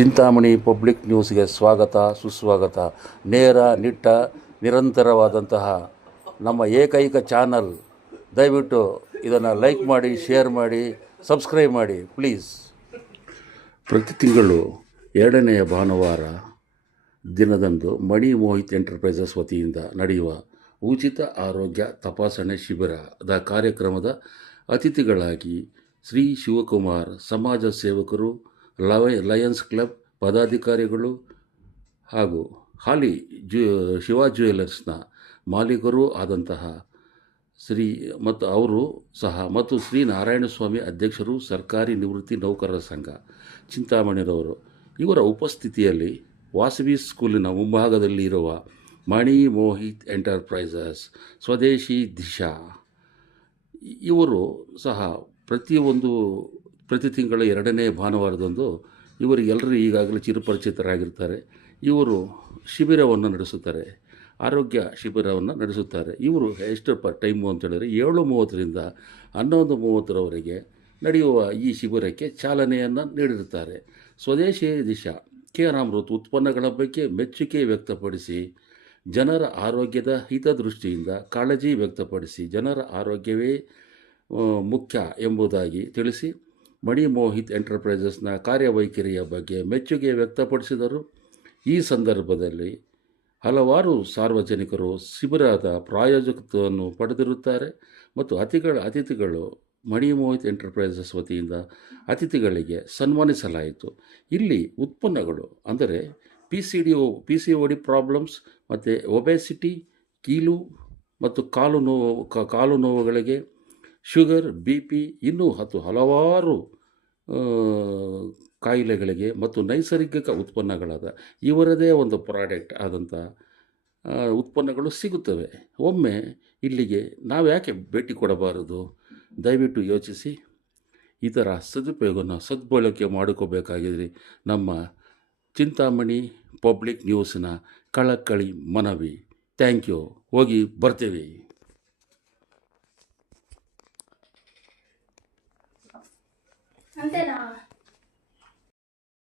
Chintamani public ನ್ಯೂಸ್ಗೆ ಸ್ವಾಗತ ಸುಸ್ವಾಗತ. ನೇರ ನಿಟ್ಟ ನಿರಂತರವಾದಂತಹ ನಮ್ಮ ಏಕೈಕ ಚಾನಲ್. ದಯವಿಟ್ಟು ಇದನ್ನು ಲೈಕ್ ಮಾಡಿ, ಶೇರ್ ಮಾಡಿ, ಸಬ್ಸ್ಕ್ರೈಬ್ ಮಾಡಿ ಪ್ಲೀಸ್. ಪ್ರತಿ ತಿಂಗಳು 2ನೇ ಭಾನುವಾರ ದಿನದಂದು ಮಣಿ ಮೋಹಿತ್ ಎಂಟರ್ಪ್ರೈಸಸ್ ವತಿಯಿಂದ ನಡೆಯುವ ಉಚಿತ ಆರೋಗ್ಯ ತಪಾಸಣೆ ಶಿಬಿರದ ಕಾರ್ಯಕ್ರಮದ ಅತಿಥಿಗಳಾಗಿ ಶ್ರೀ ಶಿವಕುಮಾರ್, ಸಮಾಜ ಸೇವಕರು, ಲಯನ್ಸ್ ಕ್ಲಬ್ ಪದಾಧಿಕಾರಿಗಳು ಹಾಗೂ ಹಾಲಿ ಶಿವ ಜ್ಯುವೆಲರ್ಸ್ನ ಮಾಲೀಕರೂ ಆದಂತಹ ಮತ್ತು ಶ್ರೀ ನಾರಾಯಣಸ್ವಾಮಿ ಅಧ್ಯಕ್ಷರು, ಸರ್ಕಾರಿ ನಿವೃತ್ತಿ ನೌಕರರ ಸಂಘ ಚಿಂತಾಮಣಿರವರು ಇವರ ಉಪಸ್ಥಿತಿಯಲ್ಲಿ ವಾಸವಿ ಸ್ಕೂಲಿನ ಮುಂಭಾಗದಲ್ಲಿ ಇರುವ ಮಣಿ ಮೋಹಿತ್ ಎಂಟರ್ಪ್ರೈಸಸ್ ಸ್ವದೇಶಿ ದಿಶಾ ಇವರು ಸಹ ಪ್ರತಿ ತಿಂಗಳ 2ನೇ ಭಾನುವಾರದಂದು ಇವರಿಗೆಲ್ಲರೂ ಈಗಾಗಲೇ ಚಿರಪರಿಚಿತರಾಗಿರ್ತಾರೆ. ಇವರು ಶಿಬಿರವನ್ನು ನಡೆಸುತ್ತಾರೆ, ಆರೋಗ್ಯ ಶಿಬಿರವನ್ನು ನಡೆಸುತ್ತಾರೆ. ಇವರು ಎಷ್ಟು ಟೈಮು ಅಂತೇಳಿದರೆ 7:30ರಿಂದ 11:30ರವರೆಗೆ ನಡೆಯುವ ಈ ಶಿಬಿರಕ್ಕೆ ಚಾಲನೆಯನ್ನು ನೀಡಿರುತ್ತಾರೆ. ಸ್ವದೇಶಿ ದಿಶಾ ಕೇರಾಮೃತ ಉತ್ಪನ್ನಗಳ ಬಗ್ಗೆ ಮೆಚ್ಚುಗೆ ವ್ಯಕ್ತಪಡಿಸಿ, ಜನರ ಆರೋಗ್ಯದ ಹಿತದೃಷ್ಟಿಯಿಂದ ಕಾಳಜಿ ವ್ಯಕ್ತಪಡಿಸಿ, ಜನರ ಆರೋಗ್ಯವೇ ಮುಖ್ಯ ಎಂಬುದಾಗಿ ತಿಳಿಸಿ, ಮಣಿ ಮೋಹಿತ್ ಎಂಟರ್ಪ್ರೈಸಸ್ನ ಕಾರ್ಯವೈಖರಿಯ ಬಗ್ಗೆ ಮೆಚ್ಚುಗೆ ವ್ಯಕ್ತಪಡಿಸಿದರು. ಈ ಸಂದರ್ಭದಲ್ಲಿ ಹಲವಾರು ಸಾರ್ವಜನಿಕರು ಶಿಬಿರದ ಪ್ರಾಯೋಜಕತ್ವವನ್ನು ಪಡೆದಿರುತ್ತಾರೆ ಮತ್ತು ಅತಿಥಿಗಳು ಮಣಿ ಮೋಹಿತ್ ಎಂಟರ್ಪ್ರೈಸಸ್ ವತಿಯಿಂದ ಅತಿಥಿಗಳಿಗೆ ಸನ್ಮಾನಿಸಲಾಯಿತು. ಇಲ್ಲಿ ಉತ್ಪನ್ನಗಳು ಅಂದರೆ PCOD ಪ್ರಾಬ್ಲಮ್ಸ್ ಮತ್ತು ಒಬೆಸಿಟಿ, ಕೀಲು ಮತ್ತು ಕಾಲು ನೋವುಗಳಿಗೆ, ಶುಗರ್, BP, ಇನ್ನೂ ಹಲವಾರು ಕಾಯಿಲೆಗಳಿಗೆ ಮತ್ತು ನೈಸರ್ಗಿಕ ಉತ್ಪನ್ನಗಳಾದ ಇವರದೇ ಒಂದು ಪ್ರಾಡಕ್ಟ್ ಆದಂಥ ಉತ್ಪನ್ನಗಳು ಸಿಗುತ್ತವೆ. ಒಮ್ಮೆ ಇಲ್ಲಿಗೆ ನಾವು ಯಾಕೆ ಭೇಟಿ ಕೊಡಬಾರದು? ದಯವಿಟ್ಟು ಯೋಚಿಸಿ ಇದರ ಸದ್ಬಳಕೆ ಮಾಡಿಕೋಬೇಕಾಗಿದ್ರೆ ನಮ್ಮ ಚಿಂತಾಮಣಿ ಪಬ್ಲಿಕ್ ನ್ಯೂಸ್ನ ಕಳಕಳಿ ಮನವಿ. Thank you. ಹೋಗಿ ಬರ್ತೀವಿ. ಅಂತೆನಾ?